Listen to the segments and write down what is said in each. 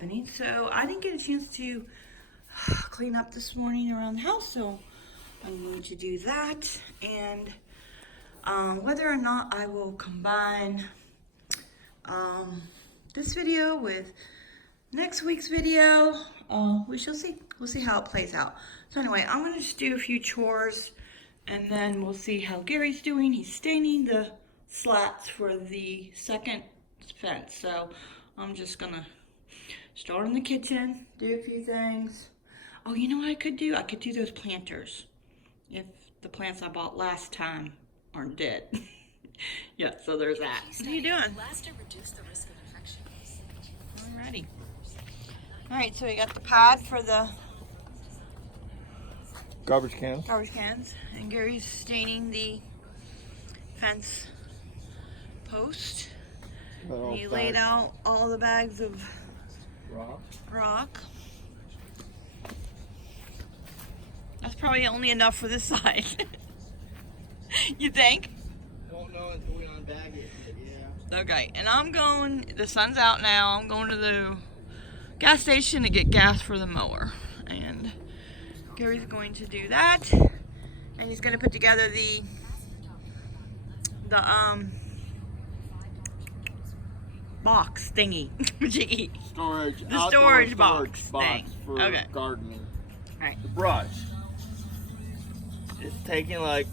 happening. So I didn't get a chance to clean up this morning around the house, so I'm going to do that. And whether or not I will combine this video with next week's video, we shall see. We'll see how it plays out. So anyway, I'm going to just do a few chores, and then we'll see how Gary's doing. He's staining the slats for the second fence. So I'm just going to start in the kitchen, do a few things. Oh, you know what I could do? I could do those planters if the plants I bought last time aren't dead. Yeah, so there's that. What are you doing? Alrighty. Alright, so we got the pad for the garbage cans. And Gary's staining the fence post. And he laid out all the bags of rock. That's probably only enough for this side. You think? Won't know until we unbag it, but yeah. Okay, and I'm going, the sun's out now, I'm going to the gas station to get gas for the mower. And Gary's going to do that. And he's going to put together the box thingy. Storage box thing. For gardening. Alright. The brush. It's taking like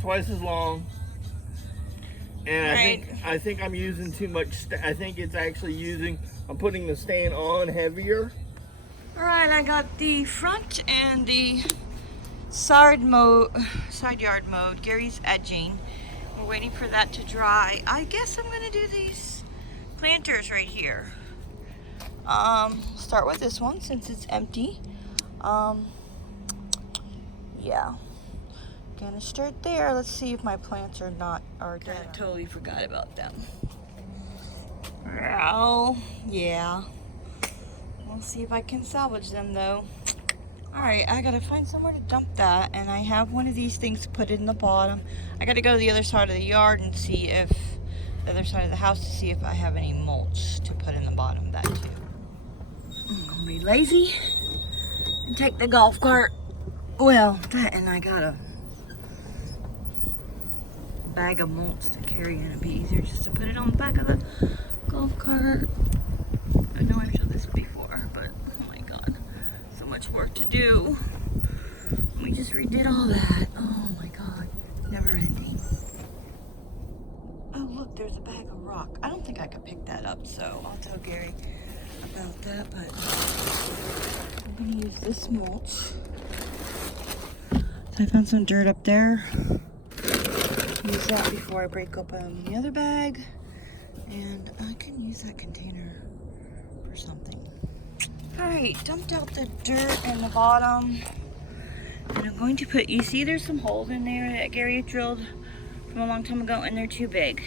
twice as long. And I think I'm using too much. I think it's actually using. I'm putting the stain on heavier. All right, I got the front and the side yard mowed. Gary's edging. We're waiting for that to dry. I guess I'm gonna do these planters right here. Start with this one since it's empty. Yeah. Gonna start there. Let's see if my plants are dead. I totally forgot about them. Well, yeah. We'll see if I can salvage them though. Alright, I gotta find somewhere to dump that, and I have one of these things to put in the bottom. I gotta go to the other side of the yard and see if the other side of the house to see if I have any mulch to put in the bottom of that too. I'm gonna be lazy and take the golf cart. Well, that, and I got a bag of mulch to carry, and it'd be easier just to put it on the back of the golf cart. I know I've showed this before, but oh my god, so much work to do. We just redid all that. Oh my god, never ending. Oh look, there's a bag of rock. I don't think I could pick that up, so I'll tell Gary about that, but I'm gonna use this mulch. So I found some dirt up there. Use that before I break open the other bag, and I can use that container for something. Alright, dumped out the dirt in the bottom, and I'm going to put, you see there's some holes in there that Gary drilled from a long time ago, and they're too big.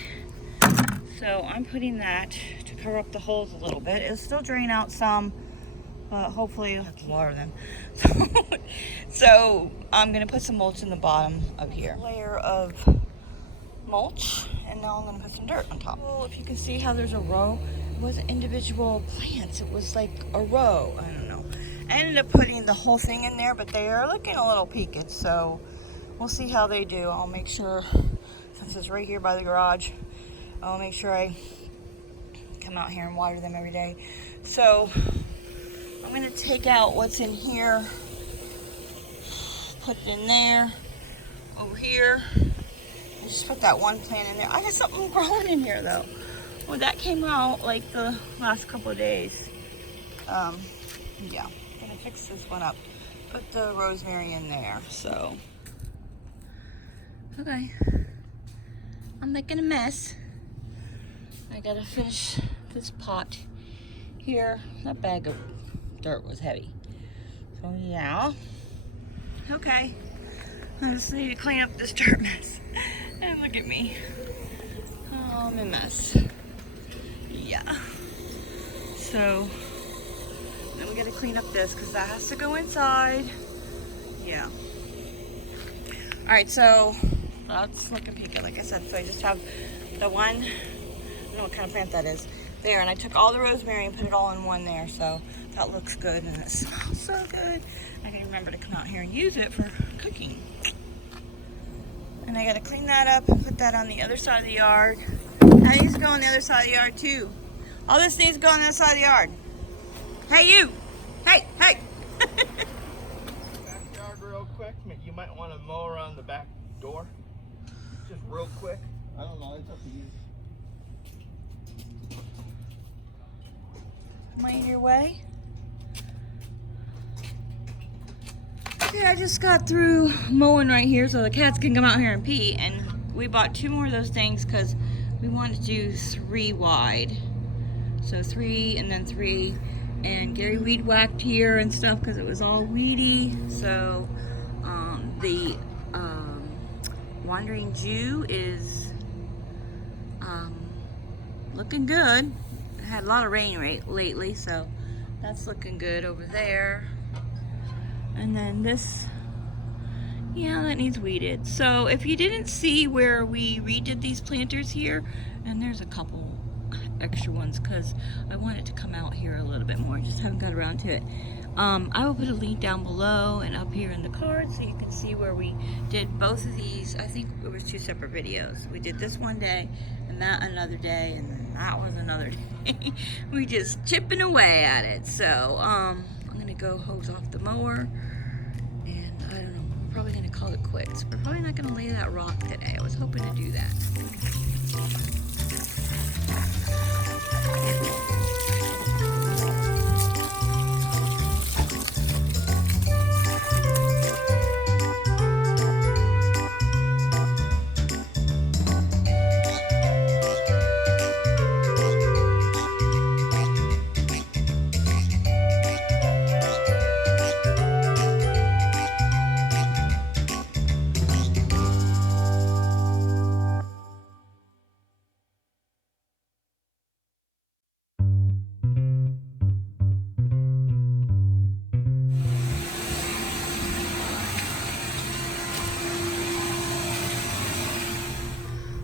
So I'm putting that to cover up the holes a little bit. It'll still drain out some, but hopefully you'll have to water them. So I'm going to put some mulch in the bottom of here. Layer of mulch, and now I'm going to put some dirt on top. Well, if you can see how there's a row, it wasn't individual plants, it was like a row. I don't know. I ended up putting the whole thing in there, but they are looking a little peaked, so we'll see how they do. I'll make sure, since it's right here by the garage, I'll make sure I come out here and water them every day. So I'm going to take out what's in here, put it in there, over here. Just put that one plant in there. I got something growing in here though. Well, that came out like the last couple of days. Yeah, I'm gonna fix this one up. Put the rosemary in there, so. Okay, I'm making a mess. I gotta finish this pot here. That bag of dirt was heavy. So yeah. Okay, I just need to clean up this dirt mess. And look at me. Oh, I'm a mess. Yeah. So, then we gotta clean up this because that has to go inside. Yeah. Alright, so that's looking peaked, like I said. So I just have the one, I don't know what kind of plant that is. there, and I took all the rosemary and put it all in one there, so that looks good and it smells so good. I can remember to come out here and use it for cooking. And I gotta clean that up and put that on the other side of the yard. That needs to go on the other side of the yard too. All this needs to go on the other side of the yard. Hey you! Hey! Hey! Backyard real quick. You might want to mow around the back door. Just real quick. I don't know, it's up to you. Mind your way. Okay, I just got through mowing right here so the cats can come out here and pee, and we bought 2 more of those things because we wanted to do 3 wide. So 3 and then 3, and Gary weed whacked here and stuff because it was all weedy. So the Wandering Jew is looking good. It had a lot of rain lately, so that's looking good over there. And then this, yeah, that needs weeded. So if you didn't see where we redid these planters here, and there's a couple extra ones because I want it to come out here a little bit more, just haven't got around to it. I will put a link down below and up here in the card so you can see where we did both of these. I think it was 2 separate videos. We did this one day and that another day, and then that was another day. We just chipping away at it. So I'm gonna go hose off the mower, and I don't know, we're probably gonna call it quits. We're probably not gonna lay that rock today. I was hoping to do that.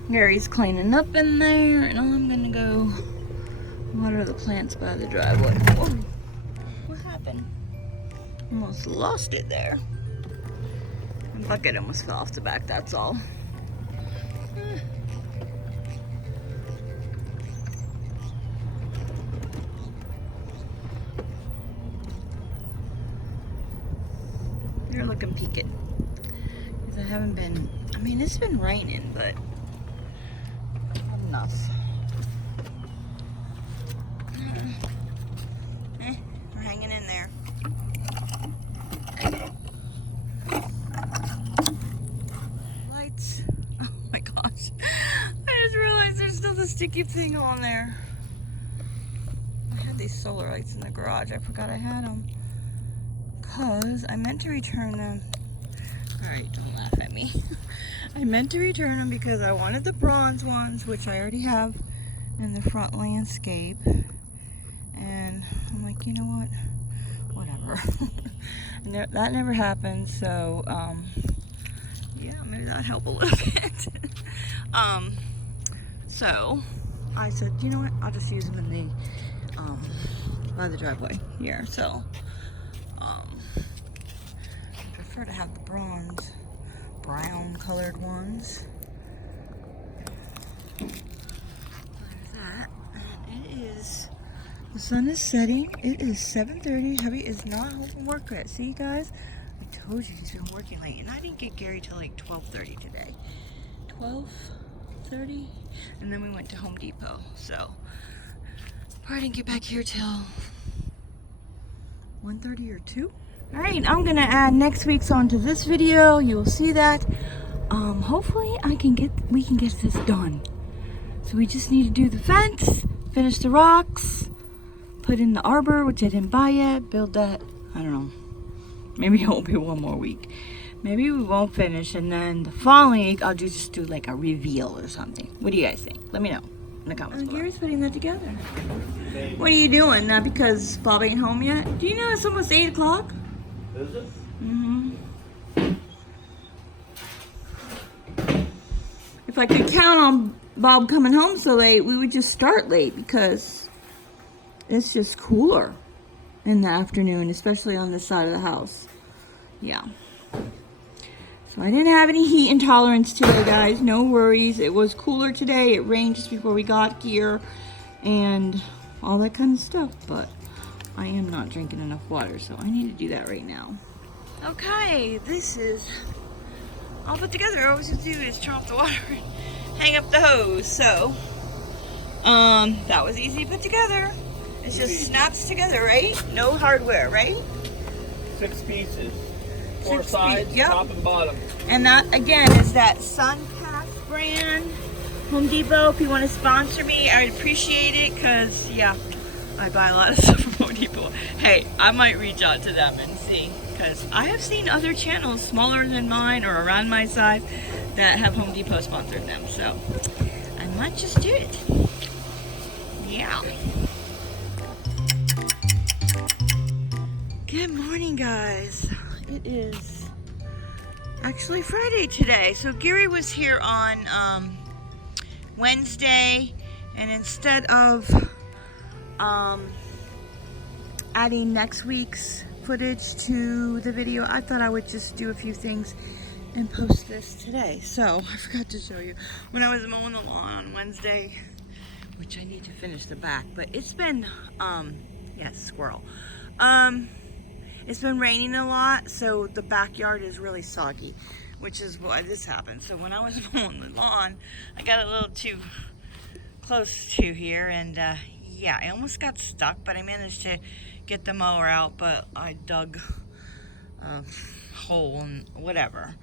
Gary's cleaning up in there, and I'm gonna go water the plants by the driveway. Whoa. What happened? Almost lost it there. The bucket almost fell off the back, that's all. You're looking peaked. Because I haven't been, I mean, it's been raining, but enough. We're hanging in there. Lights. Oh my gosh. I just realized there's still the sticky thing on there. I had these solar lights in the garage. I forgot I had them. Because I meant to return them. Alright, don't laugh at me. I meant to return them because I wanted the bronze ones, which I already have in the front landscape. And I'm like, you know what? Whatever. And that never happened, so yeah, maybe that'll help a little bit. So I said, you know what? I'll just use them in the by the driveway here. So I prefer to have the bronze. Brown colored ones. There's that. And it is, the sun is setting. It is 7:30. Hubby is not home from work yet. See, guys? I told you he's been working late. And I didn't get Gary till like 12:30 today. 12:30? And then we went to Home Depot. So, probably didn't get back here till 1:30 or 2. Alright, I'm gonna add next week's onto this video. You will see that. Hopefully we can get this done. So we just need to do the fence, finish the rocks, put in the arbor, which I didn't buy yet, build that. I don't know. Maybe it won't be 1 more week. Maybe we won't finish, and then the following week I'll just do like a reveal or something. What do you guys think? Let me know in the comments below. Gary's putting that together. What are you doing? Not because Bob ain't home yet? Do you know it's almost 8 o'clock? Is it? Mm-hmm. If I could count on Bob coming home so late, we would just start late because it's just cooler in the afternoon, especially on this side of the house. Yeah. So I didn't have any heat intolerance today, guys. No worries. It was cooler today. It rained just before we got here and all that kind of stuff. But I am not drinking enough water, so I need to do that right now. Okay, this is all put together. All I was going to do is turn off the water and hang up the hose. So, that was easy to put together. It just snaps together, right? No hardware, right? 6 pieces. 4 6 sides, yep. top and bottom. And that, again, is that SunPath brand. Home Depot, if you want to sponsor me, I would appreciate it, because, yeah, I buy a lot of stuff from Home Depot. Hey, I might reach out to them and see, because I have seen other channels smaller than mine or around my size that have Home Depot sponsored them, so I might just do it. Yeah. Good morning, guys. It is actually Friday today. So Gary was here on Wednesday, and instead of adding next week's footage to the video, I thought I would just do a few things and post this today. So I forgot to show you when I was mowing the lawn on Wednesday, which I need to finish the back, but it's been yes, squirrel. It's been raining a lot, so the backyard is really soggy, which is why this happened. So when I was mowing the lawn, I got a little too close to here, and yeah, I almost got stuck, but I managed to get the mower out, but I dug a hole and whatever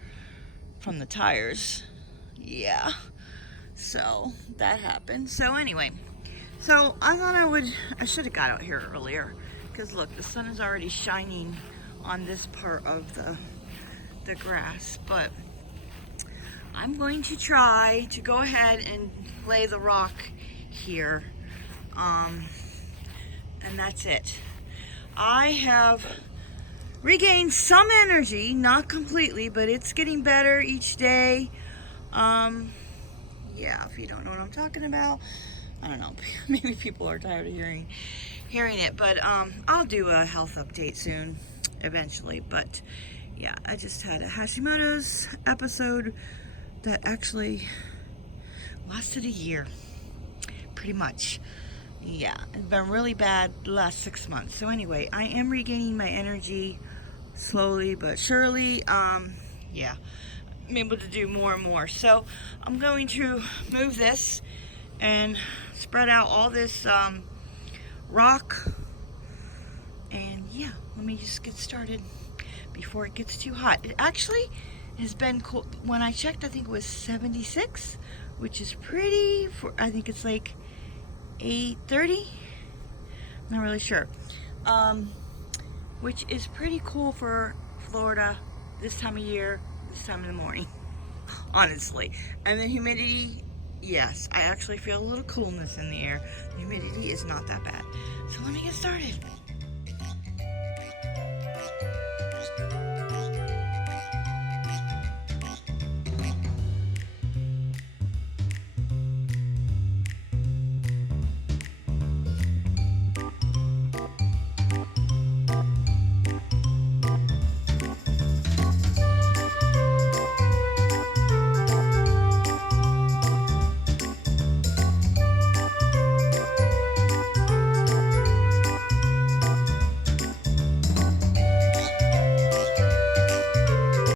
from the tires. Yeah, so that happened. So anyway, so I thought I should have got out here earlier, because look, the sun is already shining on this part of the grass, but I'm going to try to go ahead and lay the rock here, and that's it. I have regained some energy, not completely, but it's getting better each day. Yeah, if you don't know what I'm talking about, I don't know, maybe people are tired of hearing it, but I'll do a health update soon, eventually. But yeah, I just had a Hashimoto's episode that actually lasted a year, pretty much. Yeah, it's been really bad the last 6 months. So anyway, I am regaining my energy slowly but surely. Yeah, I'm able to do more and more. So I'm going to move this and spread out all this rock, and yeah, let me just get started before it gets too hot. It actually has been cool. When I checked, I think it was 76, which is pretty for, I think it's like 8:30, not really sure, which is pretty cool for Florida this time of year, this time of the morning, honestly. And the humidity, yes, I actually feel a little coolness in the air. The humidity is not that bad. So let me get started.